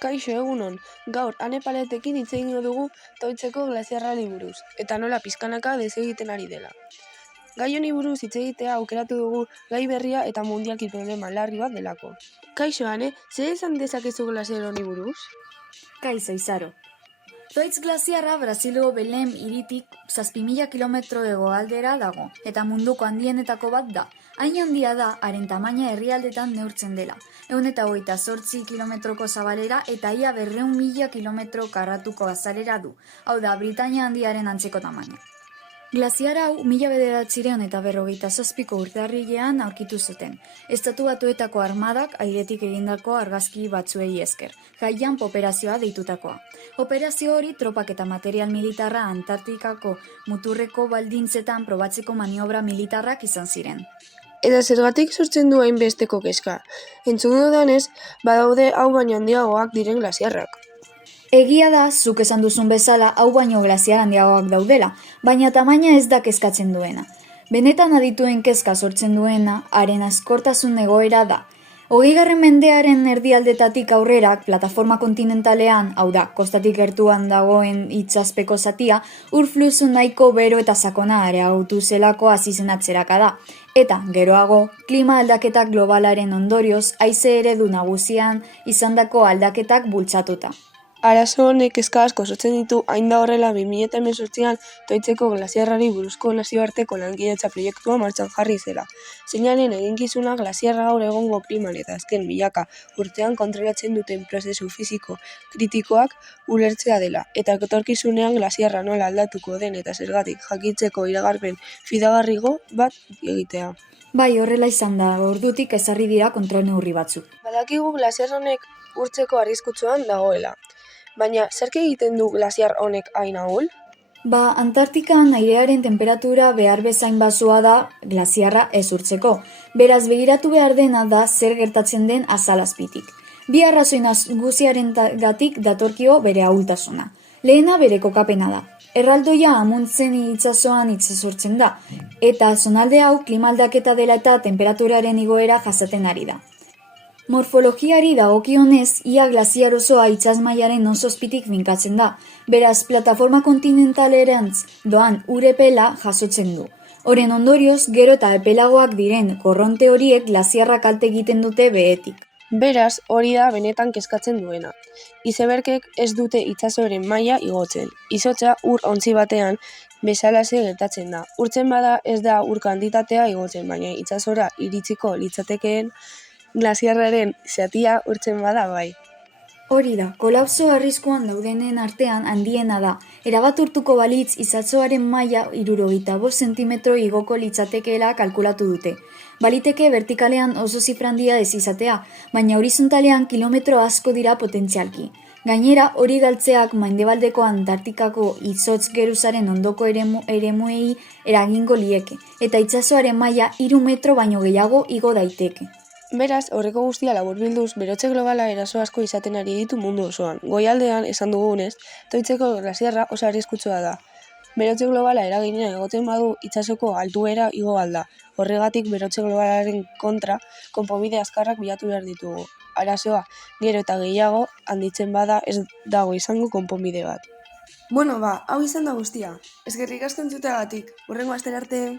Kaixo, egunon, gaur Ane Paletekin hitz egingo dugu Toitzeko glaziarrari buruz, eta nola pixkanaka desegiten ari dela. Gai honi buruz hitz egitea aukeratu dugu gai berria eta mundialki problema larri bat delako. Kaixo, Ane, zer esan dezakezu glaziar honi buruz? Kaixo, Izaro. Toitz glaziarra Brasilgo Belem hiritik 7.000 kilometro hegoaldera dago, eta munduko handienetako bat da. Hain handia da, haren tamaina herrialdetan neurtzen dela. 128 kilometroko zabalera eta ia 200.000 kilometro karratuko azalera du. Hau da, Britania handiaren antzeko tamaina. Glaziar hau 1947ko urtarrilean aurkitu zuten. Estatu Batuetako armadak airetik egindako argazki batzuei esker, Jaiamp operazioa deitutakoa. Operazio hori tropak eta material militarra Antartikako muturreko baldintzetan probatzeko maniobra militarrak izan ziren. Eta zergatik sortzen du hainbesteko kezka? Entzun dudanez, badaude hau baino handiagoak diren glaziarrak. Egia da, zuk esan duzun bezala, hau baino glaziar handiagoak daudela, baina tamaina ez da kezkatzen duena. Benetan adituen kezka sortzen duena, haren askortasun egoera da. 20. mendearen erdialdetatik aurrerak, plataforma kontinentalean, hau da, kostatik gertuan dagoen itsaspeko zatia, ur-fluxu nahiko bero eta sakona areagotu zelako hasi zen atzeraka da. Eta, geroago, klima aldaketak globalaren ondorioz, haize eredu nagusian izandako aldaketak bultzatuta. Arazo honek kezka asko sortzen ditu hain da horrela 2018an Toitzeko glaziarrari buruzko nazioarteko lankidetza proiektua martxan jarri zela. Zeinaren eginkizuna glaziarra gaur egongo kliman eta azken milaka urtean kontrolatzen duten prozesu fisiko kritikoak ulertzea dela, eta etorkizunean glaziarra nola aldatuko den eta zergatik jakiteko iragarpen fidagarrigo bat egitea. Bai, horrela izan da, ordutik ezarri dira kontrol neurri batzuk. Badakigu glaziar honek urtzeko arriskutsuan dagoela. Baina, zerk egiten du glaziar honek hain ahul? Antartikan airearen temperatura behar bezain baxua da glaziarra ez urtzeko. Beraz, begiratu behar dena da zer gertatzen den azalazpitik. Bi arrazoi nagusiarengatik datorkio bere ahultasuna. Lehena bere kokapena da. Erraldoia amuntzen itsasoan itsasortzen da, eta zonalde hau klima aldaketa dela eta temperaturaren igoera jasaten ari da. Morfologiari dagokionez, ia glaziar osoa itsasmailaren oso azpitik finkatzen da, beraz plataforma kontinentalerantz doan ur-epela jasotzen du. Horren ondorioz, gero eta epelagoak diren korronte horiek glaziarra kalte egiten dute behetik. Beraz, hori da benetan kezkatzen duena. Izebergek ez dute itsasoaren maila igotzen. Izotza ur ontzi batean bezalaxe gertatzen da. Urtzen bada ez da ur kantitatea igotzen, baina itsasora iritsiko litzatekeen glaziarraren zatia urtzen bada bai. Hori da, kolapso arriskuan daudenen artean handiena da. Erabat urtuko balitz itsasoaren maila 75 zentimetro igoko litzatekeela kalkulatu dute. Baliteke vertikalean oso zifra handia ez izatea, baina horizontalean kilometro asko dira potentzialki. Gainera, hori galtzeak mendebaldeko Antartikako izotz geruzaren ondoko eremuei eragingo lieke, eta itsasoaren maila 3 metro baino gehiago igo daiteke. Beraz, horreko guztia laburbilduz, berotze globala eraso asko izaten ari ditu mundu osoan. Goialdean, esan dugunez, Toitzeko glaziarra oso arriskutsua da. Berotze globala eragina egoten badu itsasoko altuera igo alda. Horregatik berotze globalaren kontra konponbide azkarrak bilatu behar ditugu. Arazoa, gero eta gehiago handitzen bada ez dago izango konponbide bat. Bueno, hau izan da guztia. Eskerrik asko entzuteagatik. Hurrengo astera arte.